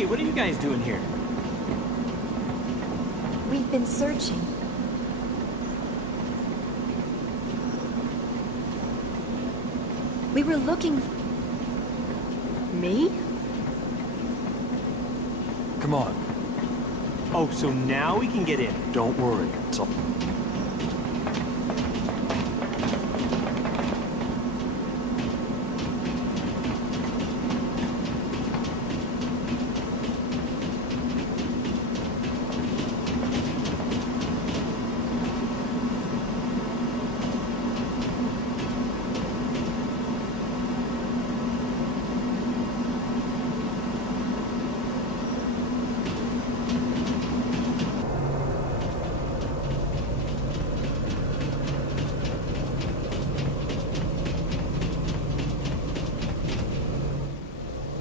Hey, what are you guys doing here? We've been searching. We were looking... Me? Come on. Oh, so now we can get in. Don't worry. It's all...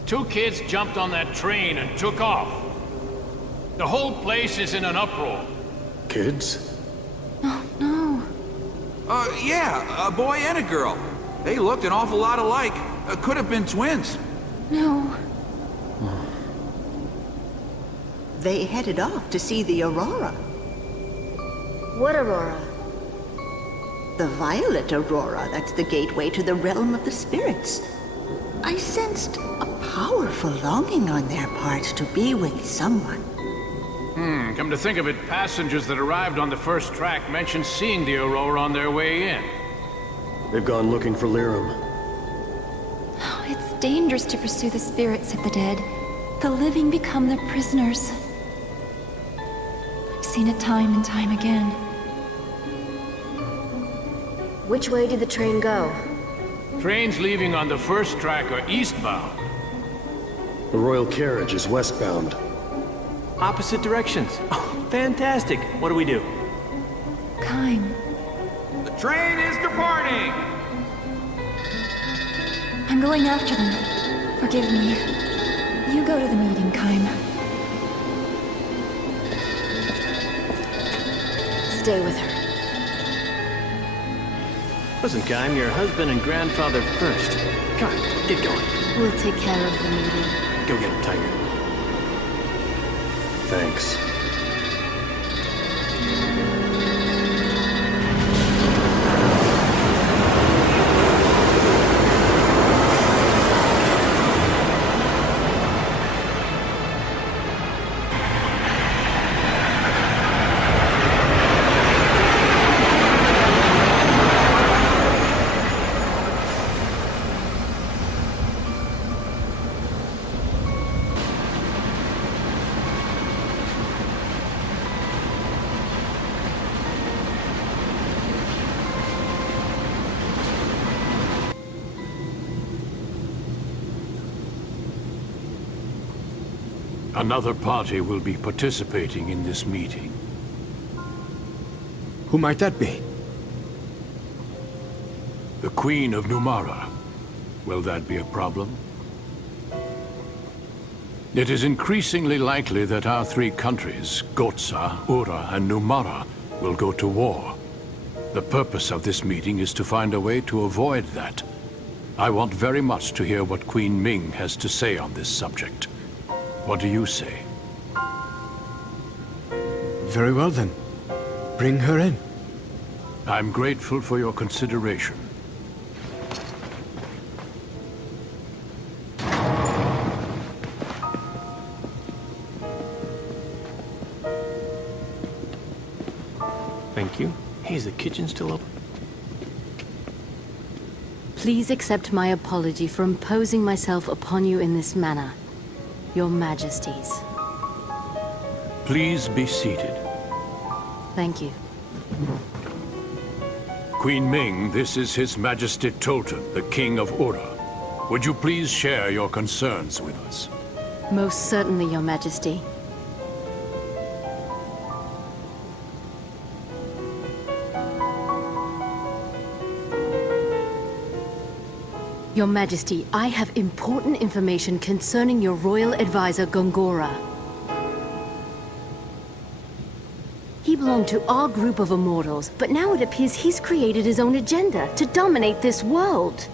Two kids jumped on that train and took off. The whole place is in an uproar. Kids? Oh, no. Yeah, a boy and a girl. They looked an awful lot alike. Could have been twins. No. They headed off to see the aurora. What aurora? The violet aurora, that's the gateway to the realm of the spirits. I sensed a powerful longing on their part to be with someone. Come to think of it, passengers that arrived on the first track mentioned seeing the aurora on their way in. They've gone looking for Lirum. Oh, it's dangerous to pursue the spirits of the dead. The living become their prisoners. I've seen it time and time again. Which way did the train go? Trains leaving on the first track are eastbound. The royal carriage is westbound. Opposite directions. Oh, fantastic. What do we do? Kaim. The train is departing! I'm going after them. Forgive me. You go to the meeting, Kaim. Stay with her. Listen, Kaim, your husband and grandfather first. Come on, get going. We'll take care of the meeting. Go get him, Tiger. Thanks. Another party will be participating in this meeting. Who might that be? The Queen of Numara. Will that be a problem? It is increasingly likely that our three countries, Gotsa, Ura, and Numara, will go to war. The purpose of this meeting is to find a way to avoid that. I want very much to hear what Queen Ming has to say on this subject. What do you say? Very well then. Bring her in. I'm grateful for your consideration. Thank you. Hey, is the kitchen still open? Please accept my apology for imposing myself upon you in this manner. Your Majesties. Please be seated. Thank you. Queen Ming, this is His Majesty Tolton, the King of Ura. Would you please share your concerns with us? Most certainly, Your Majesty. Your Majesty, I have important information concerning your royal advisor, Gongora. He belonged to our group of immortals, but now it appears he's created his own agenda to dominate this world.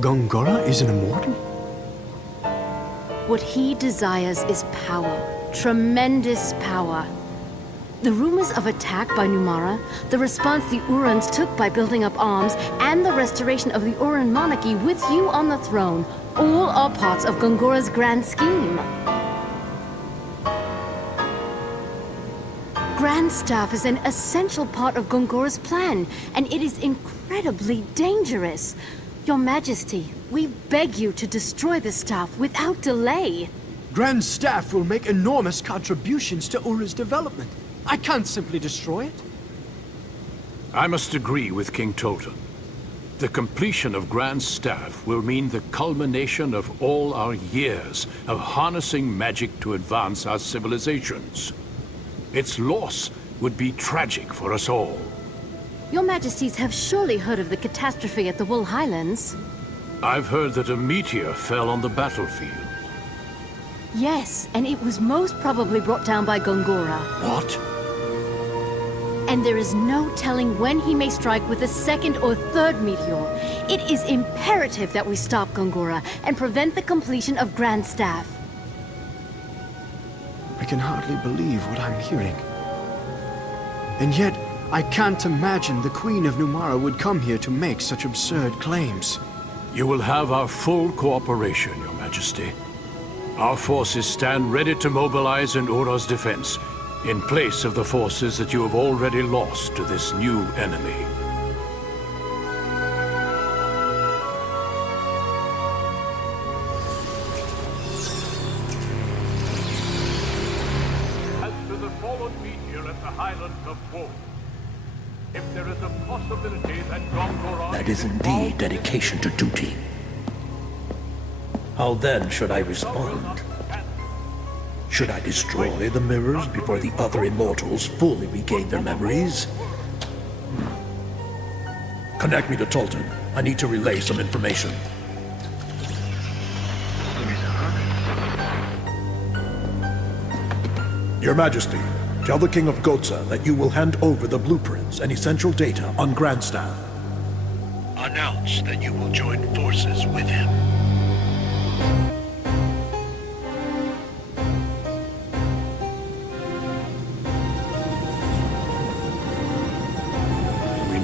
Gongora is an immortal? What he desires is power. Tremendous power. The rumors of attack by Numara, the response the Urans took by building up arms, and the restoration of the Uran monarchy with you on the throne, all are parts of Gongora's grand scheme. Grand Staff is an essential part of Gongora's plan, and it is incredibly dangerous. Your Majesty, we beg you to destroy the staff without delay. Grand Staff will make enormous contributions to Ura's development. I can't simply destroy it. I must agree with King Tolton. The completion of Grand Staff will mean the culmination of all our years of harnessing magic to advance our civilizations. Its loss would be tragic for us all. Your Majesties have surely heard of the catastrophe at the Wool Highlands. I've heard that a meteor fell on the battlefield. Yes, and it was most probably brought down by Gongora. What? And there is no telling when he may strike with a second or third meteor. It is imperative that we stop Gongora and prevent the completion of Grand Staff. I can hardly believe what I'm hearing. And yet, I can't imagine the Queen of Numara would come here to make such absurd claims. You will have our full cooperation, Your Majesty. Our forces stand ready to mobilize in Ura's defense, in place of the forces that you have already lost to this new enemy. As to the fallen meteor at the Highlands of Wool, if there is a possibility that Gongora... That is indeed dedication to duty. How then should I respond? Should I destroy the mirrors before the other immortals fully regain their memories? Connect me to Tolton. I need to relay some information. Your Majesty, tell the King of Gotsa that you will hand over the blueprints and essential data on Grand Staff. Announce that you will join forces with him.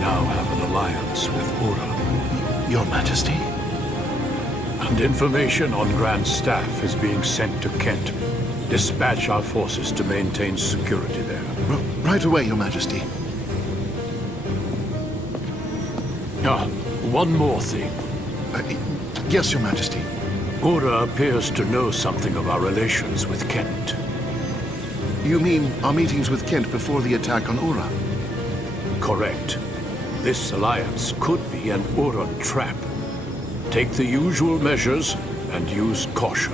Now have an alliance with Ura. Your Majesty? And information on Grand Staff is being sent to Kent. Dispatch our forces to maintain security there. Right away, Your Majesty. One more thing. Yes, Your Majesty. Ura appears to know something of our relations with Kent. You mean our meetings with Kent before the attack on Ura? Correct. This alliance could be an Uran trap. Take the usual measures and use caution.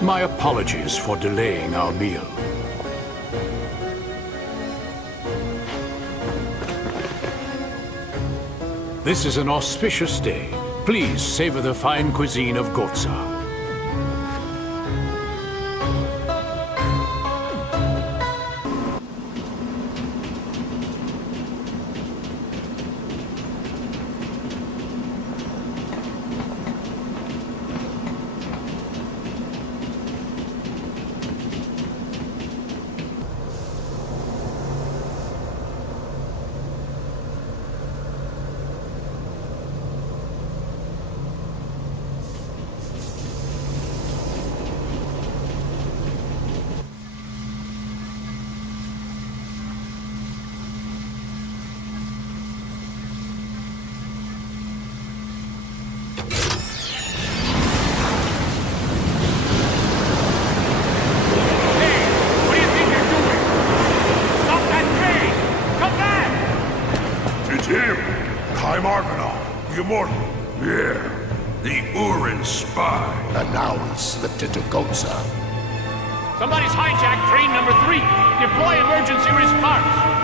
My apologies for delaying our meal. This is an auspicious day. Please savor the fine cuisine of Gotsa. And now he slipped into Gotsa. Somebody's hijacked train number 3. Deploy emergency response.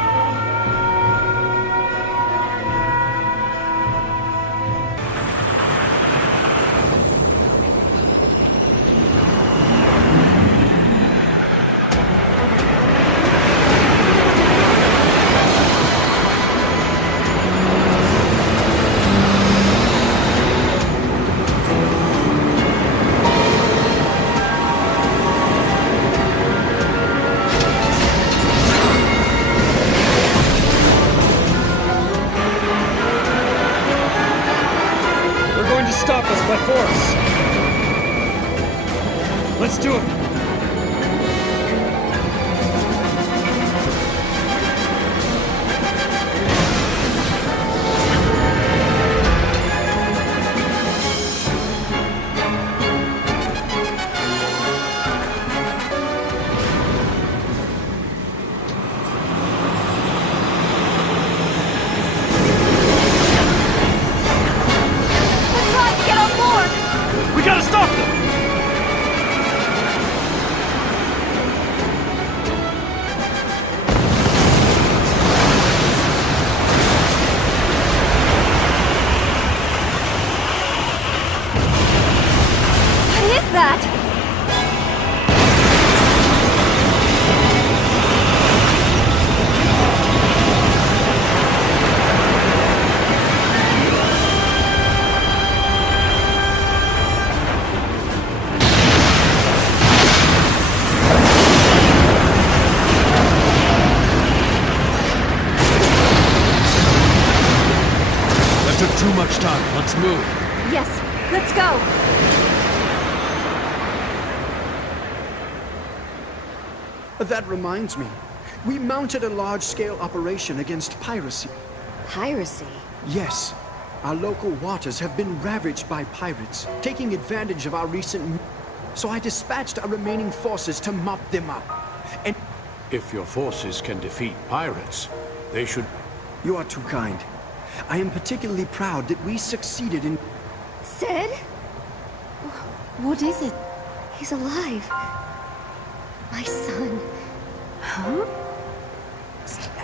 Let's move. Yes, let's go! That reminds me. We mounted a large-scale operation against piracy. Piracy? Yes. Our local waters have been ravaged by pirates, taking advantage of our recent... So I dispatched our remaining forces to mop them up. And... If your forces can defeat pirates, they should... You are too kind. I am particularly proud that we succeeded in... Sid? What is it? He's alive. My son. Huh?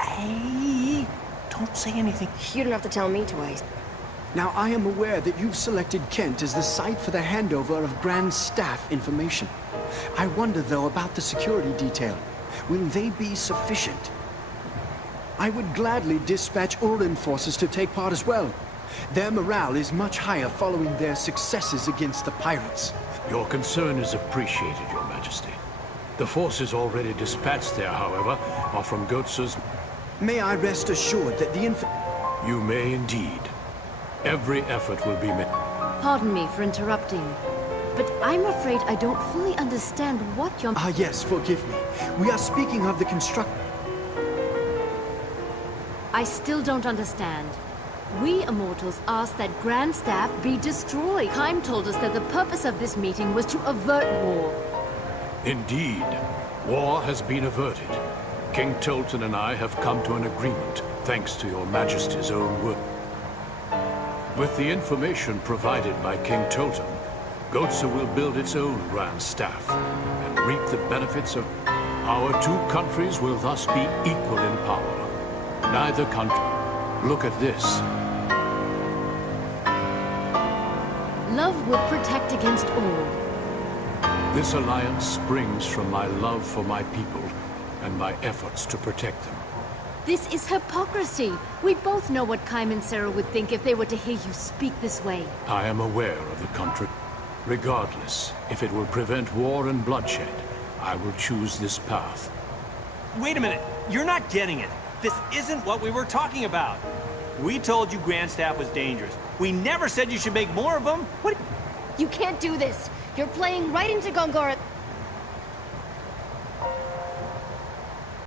Hey, don't say anything. You don't have to tell me twice. Now, I am aware that you've selected Kent as the site for the handover of Grand Staff information. I wonder, though, about the security detail. Will they be sufficient? I would gladly dispatch Urin forces to take part as well. Their morale is much higher following their successes against the pirates. Your concern is appreciated, Your Majesty. The forces already dispatched there, however, are from Gotza's... May I rest assured that the You may indeed. Every effort will be made. Pardon me for interrupting, but I'm afraid I don't fully understand what you're... Ah, yes, forgive me. We are speaking of the I still don't understand. We immortals asked that Grand Staff be destroyed. Kime told us that the purpose of this meeting was to avert war. Indeed. War has been averted. King Tolton and I have come to an agreement, thanks to Your Majesty's own work. With the information provided by King Tolton, Gotza will build its own Grand Staff and reap the benefits of... Our two countries will thus be equal in power. Neither country... Look at this. Love will protect against all. This alliance springs from my love for my people and my efforts to protect them. This is hypocrisy. We both know what Kime and Sarah would think if they were to hear you speak this way. I am aware of the country. Regardless, if it will prevent war and bloodshed, I will choose this path. Wait a minute. You're not getting it. This isn't what we were talking about. We told you Grand Staff was dangerous. We never said you should make more of them. What? You can't do this. You're playing right into Gongora's